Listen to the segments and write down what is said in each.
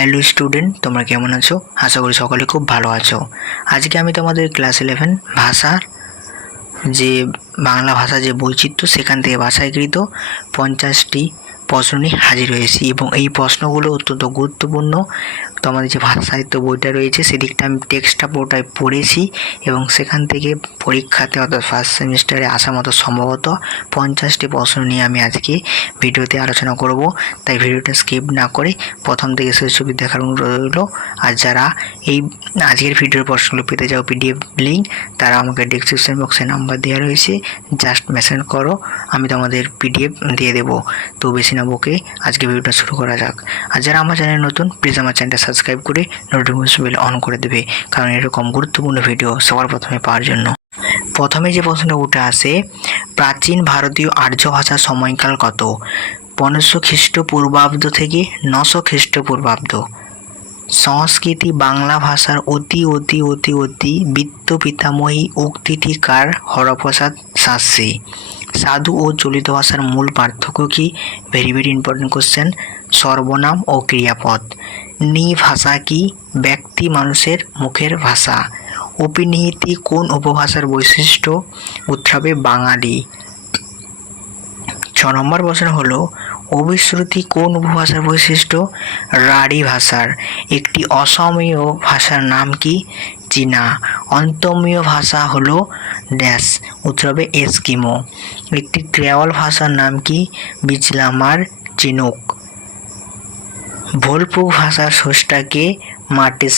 Hello student তোমরা কেমন আছো? আশা করি সকলে খুব ভালো আছো। আজকে আমি তোমাদের ক্লাস ইলেভেন ভাষার যে, বাংলা ভাষা যে বৈচিত্র্য, সেখান থেকে ভাষাকৃত পঞ্চাশটি প্রশ্ন নিয়ে হাজির হয়েছি এবং এই প্রশ্নগুলো অত্যন্ত গুরুত্বপূর্ণ তোমাদের যে ভাষা সাহিত্য বইটা রয়েছে, সেদিকটা আমি টেক্সটটা পুরোটাই পড়েছি এবং সেখান থেকে পরীক্ষাতে অর্থাৎ ফার্স্ট সেমিস্টারে আসা মতো সম্ভবত পঞ্চাশটি প্রশ্ন নিয়ে আমি আজকে ভিডিওতে আলোচনা করব। তাই ভিডিওটা স্কিপ না করে প্রথম থেকে শেষ ছবি দেখার অনুরোধ রইল। আর যারা এই আজকের ভিডিওর প্রশ্নগুলো পেতে যাও পিডিএফ লিঙ্ক তারা আমাকে ডিসক্রিপশন বক্সে নাম্বার দেওয়া রয়েছে। জাস্ট মেসেজ করো, আমি তোমাদের পিডিএফ দিয়ে দেবো। তো বেশি না বকে আজকে ভিডিওটা শুরু করা যাক। আর যারা আমার চ্যানেল নতুন প্লিজ আমার চ্যানেলটা সাবস্ক্রাইব করে নোটিফিকেশন বেল অন করে দেবে, কারণ এরকম গুরুত্বপূর্ণ ভিডিও সবার প্রথমে পাওয়ার জন্য। প্রথমে যে প্রশ্নটা উঠে আসে, প্রাচীন ভারতীয় আর্য ভাষার সময়কাল কত? পনেরোশো খ্রিস্টপূর্বাব্দ থেকে নশো খ্রিস্টপূর্বাব্দ। সংস্কৃতি বাংলা ভাষার অতি অতি অতি অতি বৃত্ত পিতামহী উক্তিটি কার হরপ্রসাদ শাস্ত্রী? সাধু ও চলিত ভাষার মূল পার্থক্য কি? ভেরি ভেরি ইম্পর্টেন্ট কোশ্চেন সর্বনাম ও ক্রিয়াপদ। নি ভাষা কি? ব্যক্তি মানুষের মুখের ভাষা। অপিনিহিতি কোন উপভাষার বৈশিষ্ট্য? উত্তরাবে বাঙালি। ছ নম্বর প্রশ্ন হলো, অবিশ্রুতি কোন উপভাষার বৈশিষ্ট্য? রাঢ়ী ভাষার। একটি অসমীয় ভাষার নাম কি? চীনা। অন্তমীয় ভাষা হলো ড্যাশ। হবে এস্কিমো। একটি ক্রেওয়াল ভাষার নাম কি? বিচলামার চিনুক। ভোলপুক ভাষার মাটি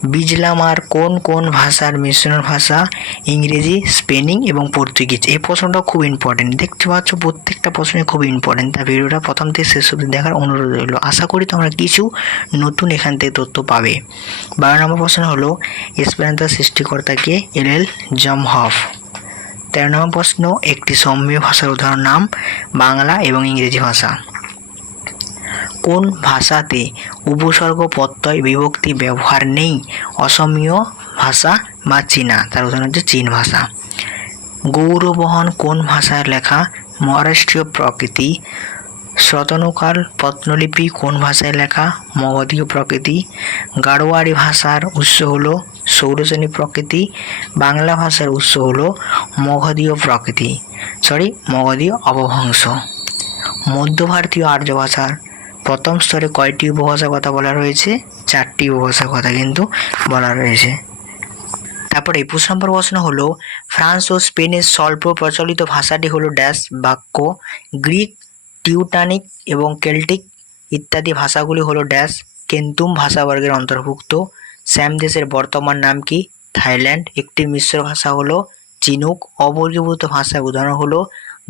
স্লাইড বিজলামার কোন কোন ভাষার মিশ্রণ ভাষা? ইংরেজি, স্পেনিং এবং পর্তুগিজ। এই প্রশ্নটা খুব ইম্পর্টেন্ট দেখতে পাচ্ছ, প্রত্যেকটা প্রশ্নই খুব ইম্পর্টেন্ট তা ভিডিওটা প্রথম থেকে শেষ অবধি দেখার অনুরোধ রইল। আশা করি তোমরা কিছু নতুন এখান থেকে তথ্য পাবে। বারো নম্বর প্রশ্ন হলো এসপেরান্তার সৃষ্টিকর্তাকে এল এল জম হফ তেরো নম্বর প্রশ্ন, একটি সৌম্য ভাষার উদাহরণ নাম, বাংলা এবং ইংরেজি ভাষা। কোন ভাষাতে উপসর্গ প্রত্যয় বিভক্তি ব্যবহার নেই? অসমীয় ভাষা বা চীনা। তার উদাহরণ হচ্ছে চীন ভাষা। গৌরবহন কোন ভাষায় লেখা? মহারাষ্ট্রীয় প্রকৃতি। শ্রতনুকাল পত্নলিপি কোন ভাষায় লেখা? মগধীয় প্রকৃতি। গাড়োয়ারি ভাষার উৎস হল সৌরশ্রেণী প্রকৃতি। বাংলা ভাষার উৎস হল মগধীয় প্রকৃতি। সরি, মগধীয় অপভ্রংশ মধ্য ভারতীয় আর্য ভাষার প্রথম স্তরে কয়টি উপভাষার কথা বলা রয়েছে? চারটি উপভাষার কথা কিন্তু বলা রয়েছে। তারপরে একুশ নম্বর প্রশ্ন হলো, ফ্রান্স ও স্পেনের স্বল্প প্রচলিত ভাষাটি হলো ড্যাশ, বাক্য, গ্রিক, টিউটানিক এবং কেল্টিক ইত্যাদি ভাষাগুলি হলো ড্যাশ, কেন্তুম ভাষাবর্গের অন্তর্ভুক্ত। স্যাম দেশের বর্তমান নাম কি? থাইল্যান্ড। একটি মিশ্র ভাষা হলো চিনুক। অবর্গীভূত ভাষার উদাহরণ হলো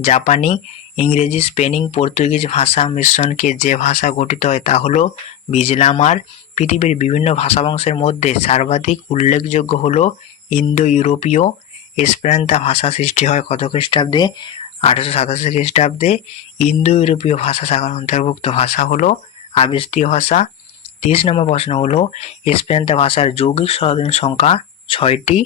জাপানি। ইংরেজি, স্পেনিং, পর্তুগিজ ভাষা মিশ্রণকে যে ভাষা গঠিত হয় তা হলো বিজলামার। পৃথিবীর বিভিন্ন ভাষাবংশের মধ্যে সর্বাধিক উল্লেখযোগ্য হলো ইন্দো ইউরোপীয় এসপ্রান্তা ভাষা সৃষ্টি হয় কত খ্রিস্টাব্দে? আঠারোশো সাতাশি খ্রিস্টাব্দে ইন্দো ইউরোপীয় ভাষা শাখার অন্তর্ভুক্ত ভাষা হলো আবেস্তীয় ভাষা। তিরিশ নম্বর প্রশ্ন হলো এসপ্রান্তা ভাষার যৌগিক স্বরধ্বনি সংখ্যা ছয়টি।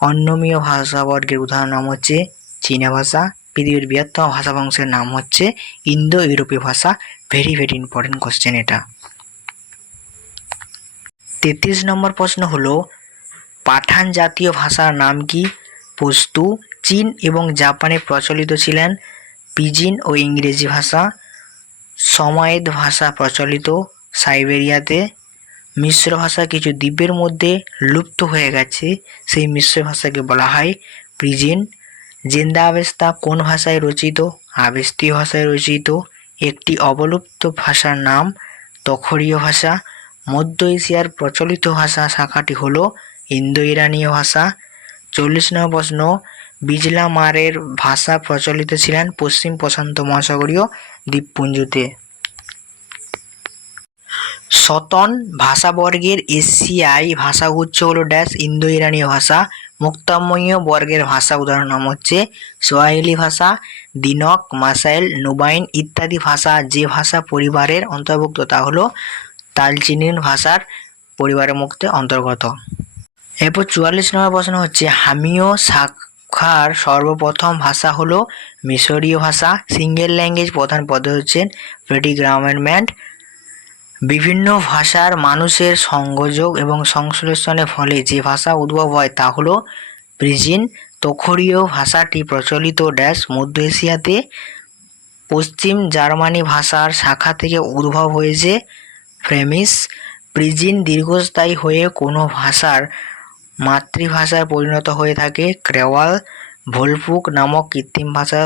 অন্যমীয় ভাষাবর্গের উদাহরণ নাম হচ্ছে চীনা ভাষা। পৃথিবীর বৃহত্তম ভাষা বংশের নাম হচ্ছে ইন্দো ইউরোপীয় ভাষা। ভেরি ভেরি ইম্পর্টেন্ট কোশ্চেন এটা। তেত্রিশ নম্বর প্রশ্ন হলো, পাঠান জাতীয় ভাষার নাম কি? পস্তু, চীন এবং জাপানে প্রচলিত ছিলেন পিজিন ও ইংরেজি ভাষা। সমায়েদ ভাষা প্রচলিত সাইবেরিয়াতে। মিশ্র ভাষা কিছু দ্বীপের মধ্যে লুপ্ত হয়ে গেছে। সেই মিশ্র ভাষাকে বলা হয় প্রিজিন জিন্দা আবেস্তা কোন ভাষায় রচিত? আবেস্তি ভাষায় রচিত একটি অবলুপ্ত ভাষার নাম তখরীয় ভাষা। মধ্য এশিয়ার প্রচলিত ভাষা শাখাটি হল ইন্দো ইরানীয় ভাষা। চল্লিশ নম্বর প্রশ্ন, বিজলা মারের ভাষা প্রচলিত ছিলেন পশ্চিম প্রশান্ত মহাসাগরীয় দ্বীপপুঞ্জতে। সতন ভাষাবর্গের এশিয়াই ভাষাগুচ্ছ হলো ড্যাশ ইন্দো ইরানীয় ভাষা, মুক্তাময়ীয় বর্গের ভাষা উদাহরণ নাম হচ্ছে সোয়াহিলি ভাষা, দিনক, মাসাইল, নুবাইন ইত্যাদি ভাষা। যে ভাষা পরিবারের অন্তর্ভুক্ত, তা হলো তালচিনিন ভাষার পরিবারের মুক্তে অন্তর্গত। এরপর চুয়াল্লিশ নম্বর প্রশ্ন হচ্ছে, হামিও শাখার সর্বপ্রথম ভাষা হলো মিশরীয় ভাষা। সিঙ্গেল ল্যাঙ্গুয়েজ প্রধান পদ্ধতি হচ্ছেন ফ্রেডি গ্রামেন্টম্যান্ট বিভিন্ন ভাষার মানুষের সংযোগ এবং সংশ্লেষণের ফলে যে ভাষা উদ্ভব হয় তা হলো প্রিজিন তখরীয় ভাষাটি প্রচলিত ড্যাশ মধ্য এশিয়াতে পশ্চিম জার্মানি ভাষার শাখা থেকে উদ্ভব হয়েছে। ফ্রেমিস প্রিজিন দীর্ঘস্থায়ী হয়ে কোনো ভাষার মাতৃভাষায় পরিণত হয়ে থাকে। ক্রেওয়াল, ভোলপুক নামক কৃত্রিম ভাষা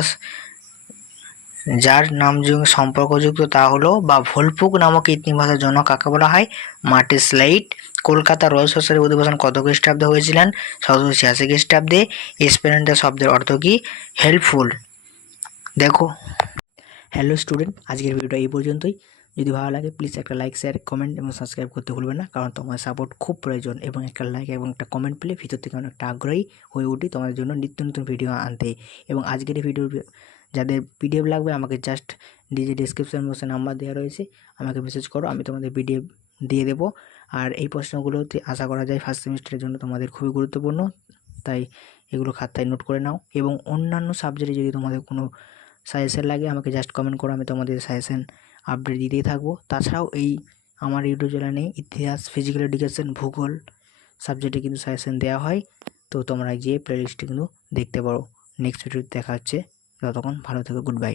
যার নাম সম্পর্কযুক্ত তা হলো বা ভোলপুক নামক ভাষার জনক কাকে বলা হয়? মার্টিস লাইট কলকাতা রয়্যাল সোসাইটির অধিবেশন কত খ্রিস্টাব্দে হয়েছিলেন? সতেরোশো ছিয়াশি খ্রিস্টাব্দে। এসপেরেন্টা শব্দের অর্থ কি? হেল্পফুল। দেখো। হ্যালো স্টুডেন্ট, আজকের ভিডিওটা এই পর্যন্তই। যদি ভালো লাগে প্লিজ একটা লাইক শেয়ার কমেন্ট এবং সাবস্ক্রাইব করতে ভুলবেন না, কারণ তোমার সাপোর্ট খুব প্রয়োজন এবং একটা লাইক এবং একটা কমেন্ট পেলে ভিতর থেকে অনেকটা আগ্রহী হয়ে উঠি তোমাদের জন্য নিত্য নতুন ভিডিও আনতে। এবং আজকের এই ভিডিও যাদের পিডিএফ লাগবে, আমাকে জাস্ট ডিজে ডিসক্রিপশন বক্সে নাম্বার দেওয়া রয়েছে, আমাকে মেসেজ করো, আমি তোমাদের পিডিএফ দিয়ে দেবো। আর এই প্রশ্নগুলোতে আশা করা যায় ফার্স্ট সেমিস্টারের জন্য তোমাদের খুবই গুরুত্বপূর্ণ, তাই এগুলো খাতায় নোট করে নাও। এবং অন্যান্য সাবজেক্টে যদি তোমাদের কোনো সাজেশন লাগে, আমাকে জাস্ট কমেন্ট করো, আমি তোমাদের সাজেশন আপডেট দিতেই থাকব। তাছাড়াও এই আমার ইউটিউব চ্যানেলে ইতিহাস ফিজিক্যাল এডুকেশন ভূগোল সাবজেক্টে কিন্তু সাজেশন দেওয়া হয়। তো তোমরা গিয়ে প্লেলিস্টে কিন্তু দেখতে পারো। নেক্সট ভিডিওতে দেখা হচ্ছে। ততক্ষণ ভালো থেকো গুড বাই।